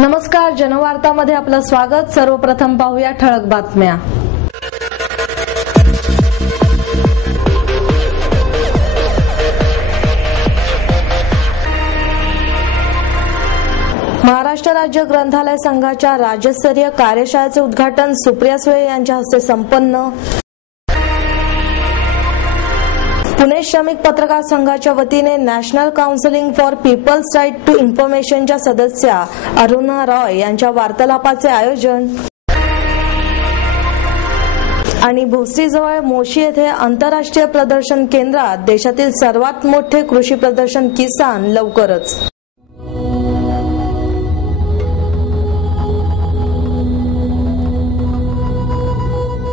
नमस्कार, जनवार्तामध्ये आपलं स्वागत। सर्वप्रथम पाहूया ठळक बातम्या। महाराष्ट्र राज्य ग्रंथालय संघाच्या राज्यस्तरीय कार्यशाळेचे उद्घाटन सुप्रिया सुळे यांच्या हस्ते संपन्न। पुणे श्रमिक पत्रकार संघाच्या वतीने national counselling for people's right to इन्फॉर्मेशनच्या सदस्या अरुणा रॉय यांच्या वार्तालापाचे आयोजन। आणि भोसरीजवळ मोशी येथे आंतरराष्ट्रीय प्रदर्शन केंद्रात देशातील सर्वात मोठे कृषी प्रदर्शन किसान लवकरच।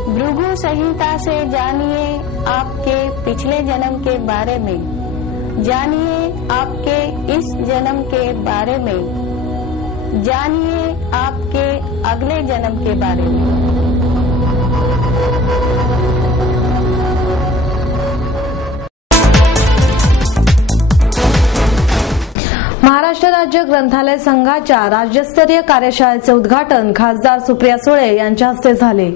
भृगु संहिता से जानिए आपके पिछले जन्म के बारे में, जानिए आपके इस जन्म के बारे में, जानिए आपके अगले जन्म के बारे में। महाराष्ट्र राज्य ग्रंथालय संघाच्या राज्यस्तरीय कार्यशाळेचे उद्घाटन खासदार सुप्रिया सुळे यांच्या हस्ते झाले।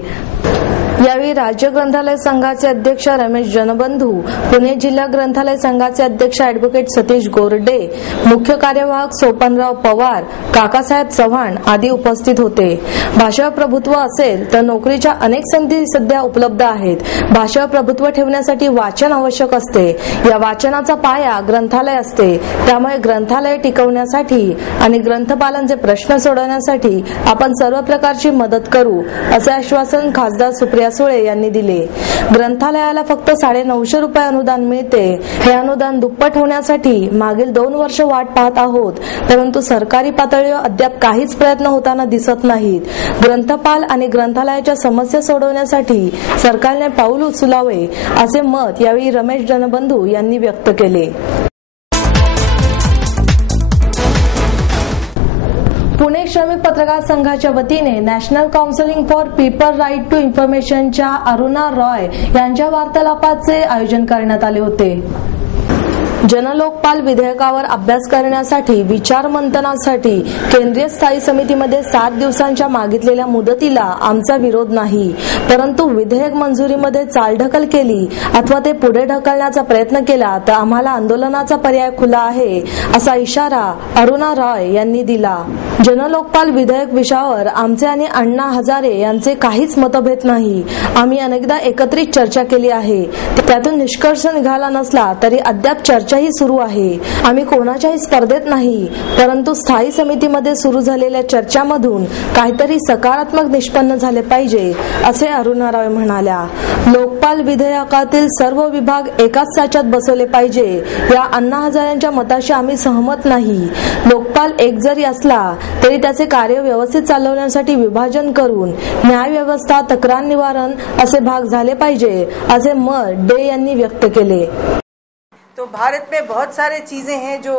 यावेळी राज्य ग्रंथालय संघाचे अध्यक्ष रमेश जनबंधू, पुणे जिल्हा ग्रंथालय संघाचे अध्यक्ष ॲडव्होकेट सतीश गोरडे, मुख्य कार्यवाहक सोपनराव पवार, काकासाहेब चव्हाण आदी उपस्थित होते। भाषा प्रभुत्व असेल तर नोकरीच्या अनेक संधी सध्या उपलब्ध आहेत। भाषा प्रभुत्व ठेवण्यासाठी वाचन आवश्यक असते। या वाचनाचा पाया ग्रंथालय असते। त्यामुळे ग्रंथालय टिकवण्यासाठी आणि ग्रंथपालांचे प्रश्न सोडवण्यासाठी आपण सर्व प्रकारची मदत करू, असे आश्वासन खासदार सुप्रिया सुळे यांनी दिले। ग्रंथालयाला फक्त 950 रुपये अनुदान मिळते। हे अनुदान दुप्पट होण्यासाठी मागील 2 वर्ष वाट पाहत आहोत, परंतु सरकारी पातळीवर अद्याप काहीच प्रयत्न होताना दिसत नाहीत। ग्रंथपाल आणि ग्रंथालयाच्या समस्या सोडवण्यासाठी सरकारने पाऊल उचलावे, असे मत यावेळी रमेश जनबंधू यांनी व्यक्त केले। पुणे श्रमिक पत्रकार संघाच्या वतीने national counselling for people right to इन्फॉर्मेशनच्या अरुणा रॉय यांच्या वार्तालापाचे आयोजन करण्यात आले होते। जनलोकपाल विधेयकावर अभ्यास करण्यासाठी विचार मंथनासाठी केंद्रीय स्थायी समितीमध्ये 7 दिवसांच्या मागितलेल्या मुदतीला आमचा विरोध नाही, परंतु विधेयक मंजुरीमध्ये चालढकल केली अथवा ते पुढे ढकलण्याचा प्रयत्न केला तर आम्हाला आंदोलनाचा पर्याय खुला आहे, असा इशारा अरुणा रॉय यांनी दिला। जनलोकपाल विधेयक विषयावर आमचे आणि अण्णा हजारे यांचे काहीच मतभेद नाही। आम्ही अनेकदा एकत्रित चर्चा केली आहे, त्यातून निष्कर्ष निघाला नसला तरी अद्याप चर्चाही सुरू आहे। आम्ही कोणाच्याही स्पर्धेत नाही, परंतु स्थायी समितीमध्ये सुरू झालेल्या चर्चामधून काहीतरी सकारात्मक निष्पन्न झाले पाहिजे, असे अरुणा रॉय म्हणाल्या। लोकपाल विधेयकातील सर्व विभाग एकाच साच्यात बसवले पाहिजे, या अण्णा हजारेंच्या मताशी आम्ही सहमत नाही। लोकपाल एक जरी असला तरी त्याचे कार्य व्यवस्थित चालवण्यासाठी विभाजन करून न्याय व्यवस्था, तक्रार निवारण असे भाग झाले पाहिजे, असे मत डे यांनी व्यक्त केले। तो भारत में बहुत सारे चीज़ें हैं जो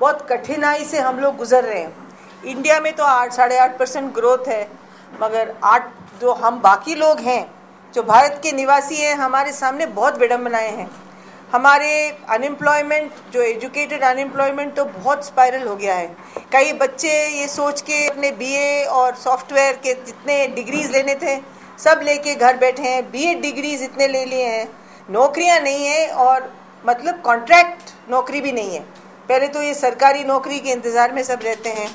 बहुत कठिनाई से हम लोग गुजर रहे हैं। इंडिया में तो 8-8.5% ग्रोथ है, मगर 8 जो हम बाकी लोग हैं जो भारत के निवासी हैं, हमारे सामने बहुत विडंबनाएं हैं। हमारे अनएम्प्लॉयमेंट, जो एजुकेटेड अनएम्प्लॉयमेंट तो बहुत स्पाइरल हो गया है। कई बच्चे ये सोच के अपने बीए और सॉफ्टवेयर के जितने डिग्रीज लेने थे सब लेके घर बैठे हैं। बीए डिग्रीज इतने ले लिए हैं, नौकरियां नहीं है, और मतलब कॉन्ट्रैक्ट नौकरी भी नहीं है। पहले तो ये सरकारी नौकरी के इंतज़ार में सब रहते हैं।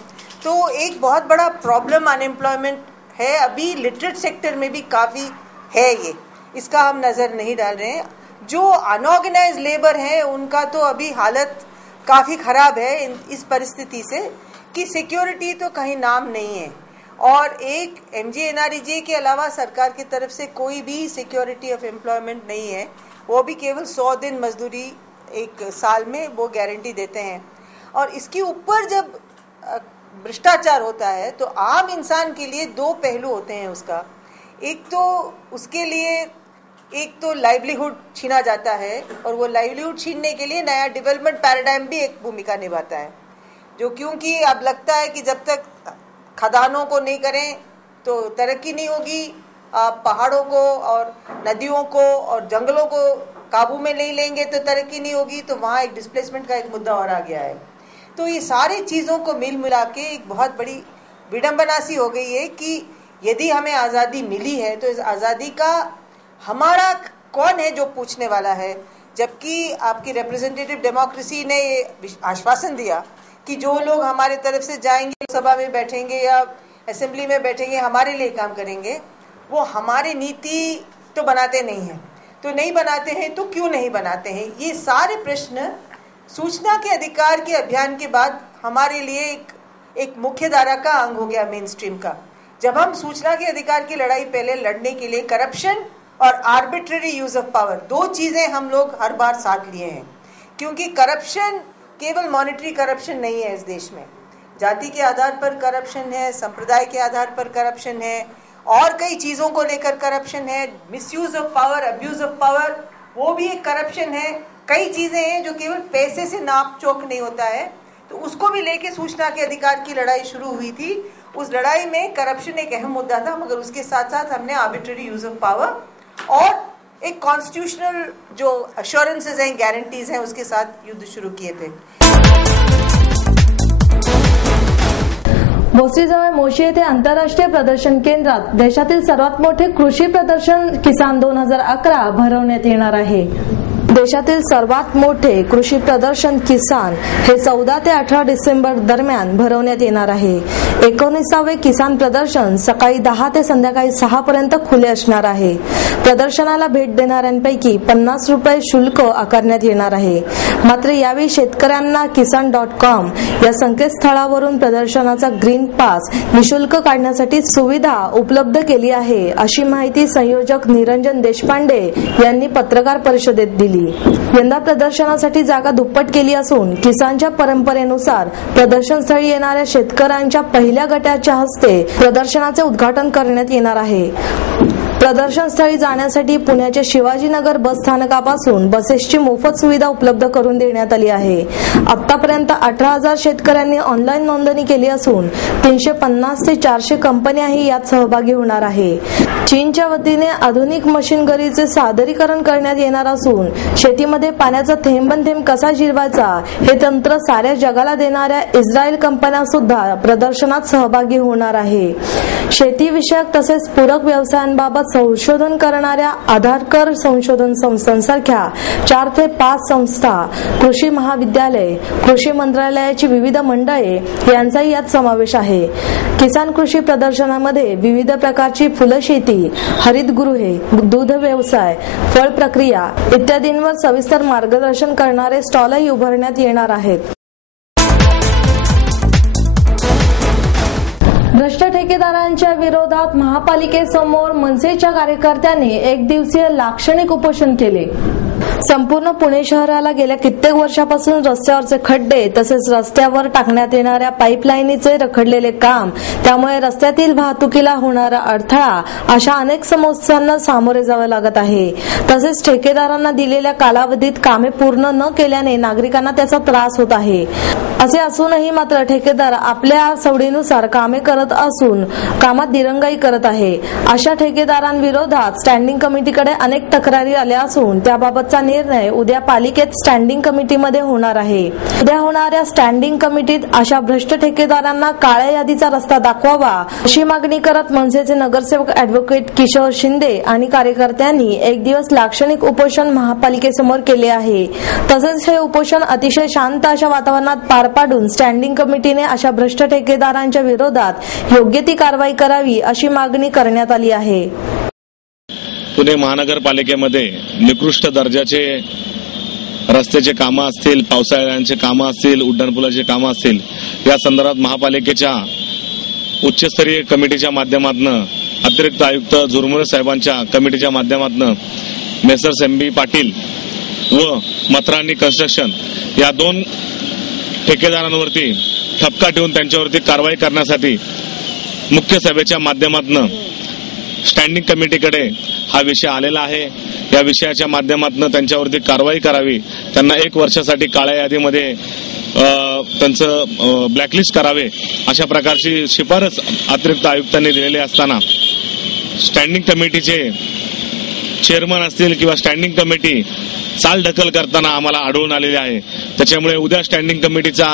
तो एक बहुत बड़ा प्रॉब्लम अनएम्प्लॉयमेंट है। अभी लिटरेट सेक्टर में भी काफ़ी है ये, इसका हम नज़र नहीं डाल रहे हैं। जो अनऑर्गेनाइज लेबर है उनका तो अभी हालत काफ़ी ख़राब है इस परिस्थिति से, कि सिक्योरिटी तो कहीं नाम नहीं है। और एक MGNREGA के अलावा सरकार की तरफ से कोई भी सिक्योरिटी ऑफ एम्प्लॉयमेंट नहीं है। वो भी केवल 100 दिन मजदूरी एक साल में वो गारंटी देते हैं। और इसके ऊपर जब भ्रष्टाचार होता है तो आम इंसान के लिए 2 पहलू होते हैं उसका। एक तो उसके लिए एक तो लाइवलीहुड छीना जाता है, और वो लाइवलीहुड छीनने के लिए नया डेवलपमेंट पैराडाइम भी एक भूमिका निभाता है, जो क्योंकि अब लगता है कि जब तक खदानों को नहीं करें तो तरक्की नहीं होगी। आप पहाड़ों को और नदियों को और जंगलों को काबू में नहीं लेंगे तो तरक्की नहीं होगी। तो वहाँ एक डिस्प्लेसमेंट का एक मुद्दा और आ गया है। तो ये सारी चीज़ों को मिल मिला के एक बहुत बड़ी विडंबना सी हो गई है कि यदि हमें आज़ादी मिली है तो इस आज़ादी का हमारा कौन है जो पूछने वाला है, जबकि आपकी रिप्रेजेंटेटिव डेमोक्रेसी ने ये आश्वासन दिया कि जो लोग हमारे तरफ से जाएंगे, सभा में बैठेंगे या असेंबली में बैठेंगे, हमारे लिए काम करेंगे। वो हमारी नीति तो बनाते नहीं हैं, तो नहीं बनाते हैं तो क्यों नहीं बनाते हैं, ये सारे प्रश्न सूचना के अधिकार के अभियान के बाद हमारे लिए एक मुख्य धारा का अंग हो गया, मेन स्ट्रीम का। जब हम सूचना के अधिकार की लड़ाई पहले लड़ने के लिए करप्शन और आर्बिट्ररी यूज ऑफ पावर, दो चीजें हम लोग हर बार साथ लिए हैं, क्योंकि करप्शन केवल मॉनेटरी करप्शन नहीं है इस देश में, जाति के आधार पर करप्शन है, संप्रदाय के आधार पर करप्शन है, और कई चीजों को लेकर करप्शन है, misuse of power, abuse of power, वो भी एक करप्शन है। कई चीजें हैं जो केवल पैसे से नाप चोक नहीं होता है, तो उसको भी लेके सूचना के अधिकार की लड़ाई शुरू हुई थी। उस लड़ाई में करप्शन एक अहम मुद्दा था, मगर उसके साथ साथ हमने आर्बिट्ररी यूज ऑफ पावर और एक कॉन्स्टिट्यूशनल जो अश्योरेंसेस हैं, गारंटीज हैं, उसके साथ युद्ध शुरू किए थे। भोसरीजवळ मोशी येथे आंतरराष्ट्रीय प्रदर्शन केंद्रात देशातील सर्वात मोठे कृषी प्रदर्शन किसान 2011 भरवण्यात येणार आहे। देशातील सर्वात मोठे कृषी प्रदर्शन किसान हे 14 ते 18 डिसेंबर दरम्यान भरवण्यात येणार आहे। 19वे किसान प्रदर्शन सकाळी 10 ते संध्याकाळी 6 पर्यंत खुले असणार आहे। प्रदर्शनाला भेट देणाऱ्यांपैकी 50 रुपये शुल्क आकारण्यात येणार आहे। मात्र यावेळी शेतकऱ्यांना kisan.com या संकेतस्थळावरून प्रदर्शनाचा ग्रीन पास निशुल्क काढण्यासाठी सुविधा उपलब्ध केली आहे, अशी माहिती संयोजक निरंजन देशपांडे यांनी पत्रकार परिषदेत दिली। यंदा प्रदर्शनासाठी जागा दुप्पट केली असून किसानच्या परंपरेनुसार प्रदर्शनस्थळी येणाऱ्या शेतकऱ्यांच्या पहिल्या गटाच्या हस्ते प्रदर्शनाचे उद्घाटन करण्यात येणार आहे। प्रदर्शनस्थळी जाण्यासाठी पुण्याच्या शिवाजीनगर बस स्थानकापासून बसेसची मोफत सुविधा उपलब्ध करून देण्यात आली आहे। आतापर्यंत 18,000 शेतकऱ्यांनी ऑनलाईन नोंदणी केली असून 350 ते 400 कंपन्याही यात सहभागी होणार आहे। चीनच्या वतीने आधुनिक मशिनगरीचे सादरीकरण करण्यात येणार असून शेतीमध्ये पाण्याचा थेंबन कसा जिरवायचा हे तंत्र साऱ्या जगाला देणाऱ्या इस्रायल कंपन्या सुद्धा प्रदर्शनात सहभागी होणार आहे। शेती विषयक तसेच पूरक व्यवसायांबाबत संशोधन करणाऱ्या आधारकर संशोधन संस्थांसारख्या 4 ते 5 संस्था, कृषी महाविद्यालय, कृषी मंत्रालयाची विविध मंडळे यांचाही यात समावेश आहे। किसान कृषी प्रदर्शनामध्ये विविध प्रकारची फुलशेती, हरितगृहे, दूध व्यवसाय, फळ प्रक्रिया इत्यादींवर सविस्तर मार्गदर्शन करणारे स्टॉलही उभारण्यात येणार आहेत। भ्रष्ट ठेकेदारांच्या विरोधात महापालिकेसमोर मनसेच्या कार्यकर्त्यांनी एक दिवसीय लाक्षणिक उपोषण केले। संपूर्ण पुणे शहराला गेल्या कित्येक वर्षापासून रस्त्यावरचे खड्डे तसेच रस्त्यावर टाकण्यात येणाऱ्या पाईपलाईनीचे रखडलेले काम, त्यामुळे रस्त्यातील वाहतुकीला होणारा अडथळा अशा अनेक समस्यांना सामोरे जावे लागत आहे। तसेच ठेकेदारांना दिलेल्या कालावधीत कामे पूर्ण न केल्याने नागरिकांना त्याचा त्रास होत आहे। असे असूनही मात्र ठेकेदार आपल्या सवडीनुसार कामे करत असून कामात दिरंगाई करत आहे। अशा ठेकेदारांविरोधात स्टँडिंग कमिटीकडे अनेक तक्रारी आल्या असून त्याबाबतचा निर्णय उद्या पालिकेत स्टँडिंग कमिटीमध्ये होणार आहे। उद्या होणाऱ्या स्टँडिंग कमिटीत अशा भ्रष्ट ठेकेदारांना काळ्या यादीचा रस्ता दाखवावा अशी मागणी करत मनसेचे नगरसेवक ॲडव्होकेट किशोर शिंदे आणि कार्यकर्त्यांनी एक दिवस लाक्षणिक उपोषण महापालिकेसमोर केले आहे। तसेच हे उपोषण अतिशय शांत अशा वातावरणात पार पाडून स्टँडिंग कमिटीने अशा भ्रष्ट ठेकेदारांच्या विरोधात योग्य ती कारवाई करावी अशी मागणी करण्यात आली आहे। पुणे महानगरपालिकेमध्ये निकृष्ट दर्जाचे रस्त्याचे कामं असतील, पावसाळ्यांचे कामं असतील, उड्डाणपुलाचे कामं असतील, या संदर्भात महापालिकेच्या उच्चस्तरीय कमिटीच्या माध्यमातून अतिरिक्त आयुक्त झुरमुरे साहेबांच्या कमिटीच्या माध्यमातून मेसर्स MB पाटील व मत्रानी कन्स्ट्रक्शन या 2 ठेकेदारांवरती ठपका ठेवून त्यांच्यावरती कारवाई करण्यासाठी मुख्य सभेच्या माध्यमातून स्टँडिंग कमिटीकडे हा विषय आलेला आहे। या विषयाच्या माध्यमातून त्यांच्यावरती कारवाई करावी, त्यांना 1 वर्षासाठी काळ्या यादीमध्ये त्यांचं ब्लॅकलिस्ट करावे अशा प्रकारची शिफारस अतिरिक्त आयुक्तांनी दिलेली असताना स्टँडिंग कमिटीचे चेअरमन असतील किंवा स्टँडिंग कमिटी चालढकल करताना आम्हाला आढळून आलेले आहे। त्याच्यामुळे उद्या स्टँडिंग कमिटीचा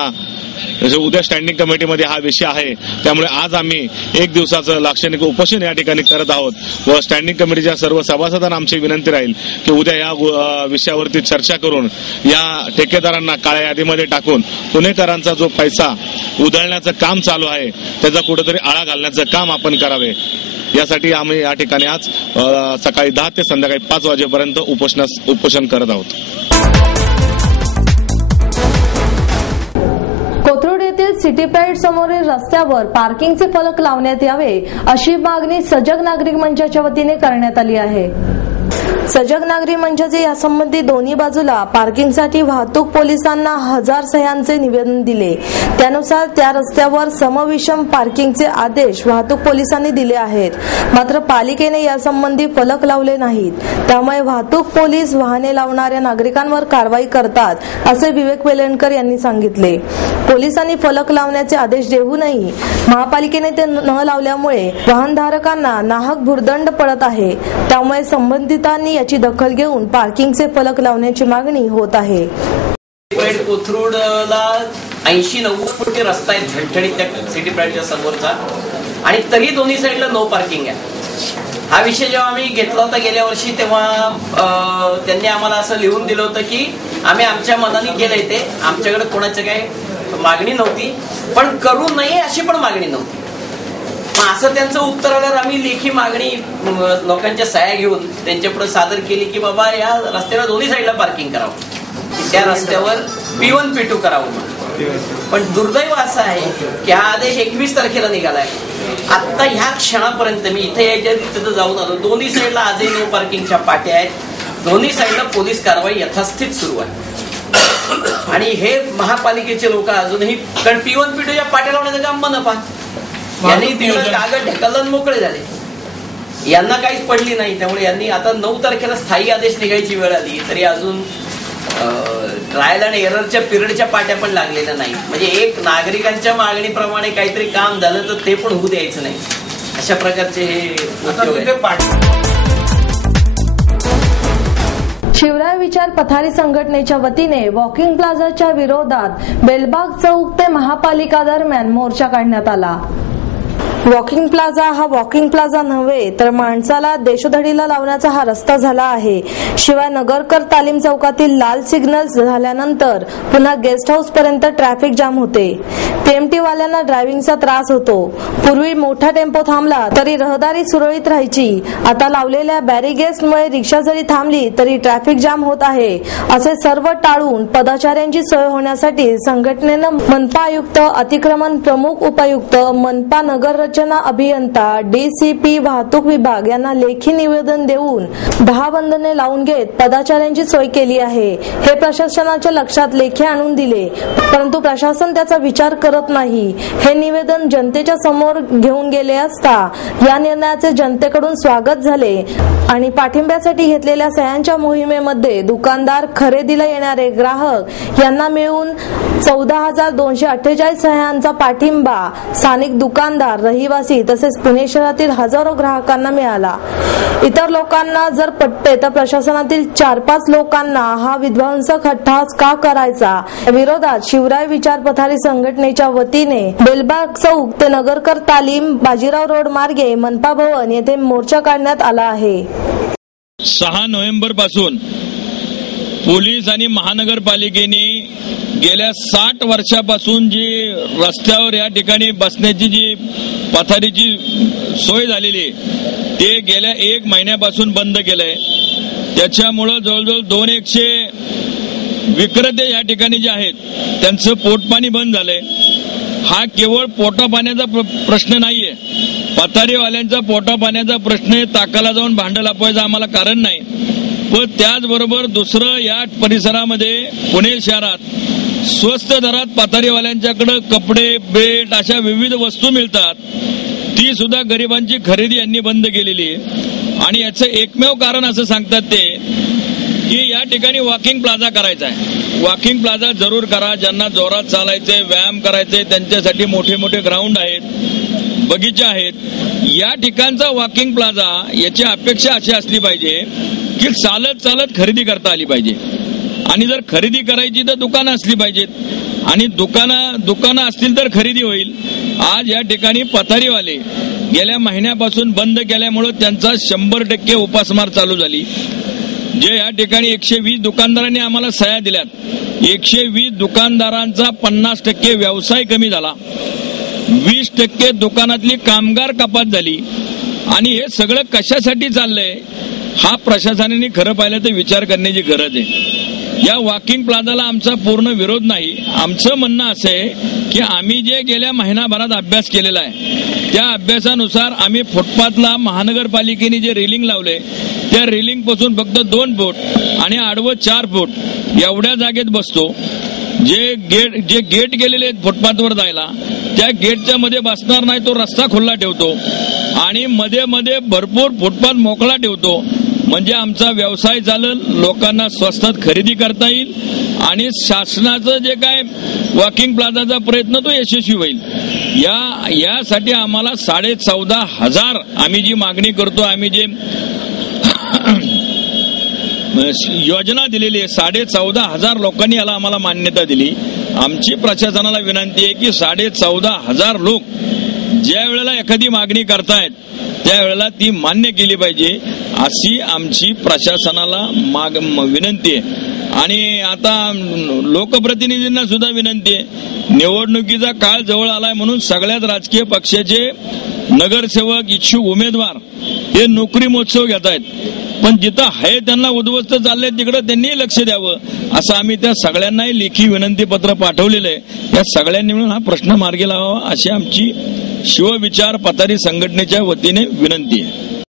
उद्या स्टँडिंग कमिटीमध्ये हा विषय आहे, त्यामुळे आज आम्ही एक दिवसाचं लाक्षणिक उपोषण या ठिकाणी करत आहोत व स्टँडिंग कमिटीच्या सर्व सभासदांना आमची विनंती राहील की उद्या या विषयावरती चर्चा करून या ठेकेदारांना काळ्या यादीमध्ये टाकून पुणेकरांचा जो पैसा उधळण्याचं काम चालू आहे त्याचा कुठेतरी आळा घालण्याचं काम आपण करावे, यासाठी आम्ही या ठिकाणी आज सकाळी 10 ते संध्याकाळी 5 वाजेपर्यंत उपोषण करत आहोत. कोथरूड येथील सिटी प्राईड समोरील रस्त्यावर पार्किंगचे फलक लावण्यात यावे अशी मागणी सजग नागरिक मंचाच्या वतीने करण्यात आली आहे. सजग नागरिक मंचाचे यासंबंधी दोन्ही बाजूला पार्किंगसाठी वाहतूक पोलिसांना 1000 सह्यांचे निवेदन दिले. त्यानुसार त्या रस्त्यावर समविषम पार्किंगचे आदेश वाहतूक पोलिसांनी दिले आहेत. मात्र पालिकेने यासंबंधी फलक लावले नाहीत. त्यामुळे वाहतूक पोलीस वाहने लावणाऱ्या नागरिकांवर कारवाई करतात असे विवेक वेलणकर यांनी सांगितले. पोलिसांनी फलक लावण्याचे आदेश देऊनही महापालिकेने ते न लावल्यामुळे वाहनधारकांना नाहक भुर्दंड पडत आहे. त्यामुळे संबंधितांनी याची दखल घेऊन पार्किंगचे फलक लावण्याची मागणी होत आहे. कोथरूडला 80-90 फुटी रस्ता आहे झणझणीत त्या सिटी प्राईडच्या समोरचा, आणि तरी दोन्ही साईडला नो पार्किंग आहे. हा विषय जेव्हा आम्ही घेतला होता गेल्या वर्षी तेव्हा त्यांनी आम्हाला असं लिहून दिलं होतं की आम्ही आमच्या मनाने केलंय ते, आमच्याकडे कोणाची काही मागणी नव्हती, पण करू नये अशी पण मागणी नव्हती. मग असं त्यांचं उत्तर आल्यावर आम्ही लेखी मागणी लोकांच्या सह्या घेऊन त्यांच्यापुढे सादर केली की बाबा या रस्त्याला दोन्ही साईडला पार्किंग करावं, त्या रस्त्यावर P1 P2 करावं. पण दुर्दैव असं आहे की हा आदेश 21 तारखेला निघालाय. आता ह्या क्षणापर्यंत मी इथे यायच्या तिथं जाऊन आलो, दोन्ही साईडला आजही नो पार्किंगच्या पाट्या आहेत, दोन्ही साईडला पोलीस कारवाई यथास्थित सुरू आहे. आणि हे महापालिकेचे लोक अजूनही, कारण P1 P2 या पाट्या लावण्याचं काम मनपा यांनी तिथं कागद ढकलून मोकळे झाले, यांना काहीच पडली नाही. त्यामुळे यांनी आता 9 तारखेला स्थायी आदेश निघायची वेळ आली तरी अजून ट्रायल आणि एररच्या पिरियडच्या पाट्या पण लागलेल्या नाही. म्हणजे एक नागरिकांच्या मागणीप्रमाणे काहीतरी काम झालं तर ते पण होऊ द्यायचं नाही, अशा प्रकारचे हे शिवराय विचार पथारी संघटनेच्या वतीने वॉकिंग प्लाझाच्या विरोधात बेलबाग चौक ते महापालिका दरम्यान मोर्चा काढण्यात आला. वॉकिंग प्लाझा हा वॉकिंग प्लाझा नव्हे तर माणसाला देशोधडीला लावण्याचा हा रस्ता झाला आहे. शिवाय नगरकर तालीम चौकातील लाल सिग्नल झाल्यानंतर पुन्हा गेस्ट हाऊस पर्यंत ट्रॅफिक जाम होते. टेम्पटीवाल्यांना ड्रायव्हिंगचा त्रास होतो. पूर्वी मोठा टेम्पो थांबला तरी रहदारी सुरळीत राहायची. आता लावलेल्या बॅरिगेट्समुळे रिक्षा जरी थांबली तरी ट्रॅफिक जाम होत आहे. असे सर्व टाळून पदाचाऱ्यांची सोय होण्यासाठी संघटनेनं मनपा आयुक्त, अतिक्रमण प्रमुख उपायुक्त, मनपा नगर रचना अभियंता, DCP वाहतूक विभाग यांना लेखी निवेदन देऊन 10 बंधने लावून घेत पदाचाऱ्यांची सोय केली आहे. हे प्रशासनाच्या लक्षात लेखी आणून दिले, परंतु प्रशासन त्याचा विचार करत नाही. हे निवेदन जनतेच्या समोर घेऊन गेले असता या निर्णयाचे जनतेकडून स्वागत झाले आणि पाठिंब्यासाठी घेतलेल्या सह्यांच्या मोहिमेमध्ये दुकानदार, खरेदीला येणारे ग्राहक यांना मिळून 14,248 सह्यांचा पाठिंबा स्थानिक दुकानदार, रहिवासी तसेच पुणे शहरातील हजारो ग्राहकांना मिळाला. इतर लोकांना जर पटते तर प्रशासनातील 4-5 लोकांना हा विध्वंसक हट्टहास का करायचा, विरोधात शिवराय विचार पथारी संघटनेच्या वतीने बेलबाग चौक ते नगरकर तालीम, बाजीराव रोड मार्गे मनपा भवन येथे मोर्चा काढण्यात आला आहे. 6 नोव्हेंबर पासून पोलीस आणि महानगरपालिकेने गेल्या 60 वर्षापासून जी रस्त्यावर या ठिकाणी बसण्याची जी पथारीची सोय झालेली आहे ते गेल्या 1 महिन्यापासून बंद केलंय. त्याच्यामुळं जवळजवळ 200 विक्रेते या ठिकाणी जे आहेत त्यांचं पोटपाणी बंद झालंय. हा केवळ पोटापाण्याचा प्रश्न नाहीये, पथारीवाल्यांचा पोटापाण्याचा प्रश्न आहे. ताकाला जाऊन भांडं लापायचं आम्हाला कारण नाही. पण त्याचबरोबर दुसरं या परिसरामध्ये पुणे शहरात स्वस्त दरात पथारीवाल्यांच्याकडे कपडे, बेल्ट अशा विविध वस्तू मिळतात, ती सुद्धा गरिबांची खरेदी यांनी बंद केलेली आहे. आणि याचं एकमेव कारण असं सांगतात ते की या ठिकाणी वॉकिंग प्लाझा करायचा आहे. वॉकिंग प्लाझा जरूर करा. ज्यांना जोरात चालायचंय, व्यायाम करायचंय त्यांच्यासाठी मोठे मोठे ग्राउंड आहेत, बगीचे आहेत. या ठिकाणचा वॉकिंग प्लाझा याची अपेक्षा अशी असली पाहिजे की चालत चालत खरेदी करता आली पाहिजे. आणि जर खरेदी करायची तर दुकानं असली पाहिजेत. आणि दुकानं असतील तर खरेदी होईल. आज या ठिकाणी पथारीवाले गेल्या महिन्यापासून बंद केल्यामुळे त्यांचा 100% उपासमार चालू झाली. जे या ठिकाणी 120 दुकानदारांनी आम्हाला सह्या दिल्यात, 120 दुकानदारांचा 50% व्यवसाय कमी झाला, 20% दुकानातली कामगार कपात झाली. आणि हे सगळं कशासाठी चाललंय हा प्रशासनाने खरं पाहिलं तर विचार करण्याची गरज आहे. या वॉकिंग प्लाझाला आमचा पूर्ण विरोध नाही. आमचं म्हणणं असं आहे की आम्ही जे गेल्या महिनाभरात अभ्यास केलेला आहे त्या अभ्यासानुसार आम्ही फुटपाथला महानगरपालिकेने जे रेलिंग लावले त्या रेलिंग पासून फक्त 2 फूट आणि आडवं 4 फूट एवढ्या जागेत बसतो. जे गेट गेलेले आहेत फुटपाथवर जायला त्या गेटच्या मध्ये बसणार नाही, तो रस्ता खुला ठेवतो आणि मध्ये भरपूर फुटपाथ मोकळा ठेवतो. म्हणजे आमचा व्यवसाय चालेल, लोकांना स्वस्तात खरेदी करता येईल आणि शासनाचं जे काय वॉकिंग प्लाझाचा प्रयत्न तो यशस्वी होईल. यासाठी आम्हाला 14,500 आम्ही जी मागणी करतो, आम्ही जे योजना दिलेली आहे 14,500 लोकांनी याला आम्हाला मान्यता दिली. आमची प्रशासनाला विनंती आहे की 14,500 लोक ज्या वेळेला एखादी मागणी करतायत त्यावेळेला ती मान्य केली पाहिजे अशी आमची प्रशासनाला विनंती आहे. आणि आता लोकप्रतिनिधींना सुद्धा विनंती आहे, निवडणुकीचा काळ जवळ आलाय म्हणून सगळ्याच राजकीय पक्षाचे नगरसेवक इच्छुक उमेदवार हे नोकरी महोत्सव घेत आहेत, पण जिथं आहे त्यांना उद्ध्वस्त चाललंय तिकडे त्यांनी लक्ष द्यावं असं आम्ही त्या सगळ्यांनाही लेखी विनंती पत्र पाठवलेलं आहे. या सगळ्यांनी मिळून हा प्रश्न मार्गी लावावा अशी आमची शिवविचार पथारी संघटनेच्या वतीने विनंती आहे.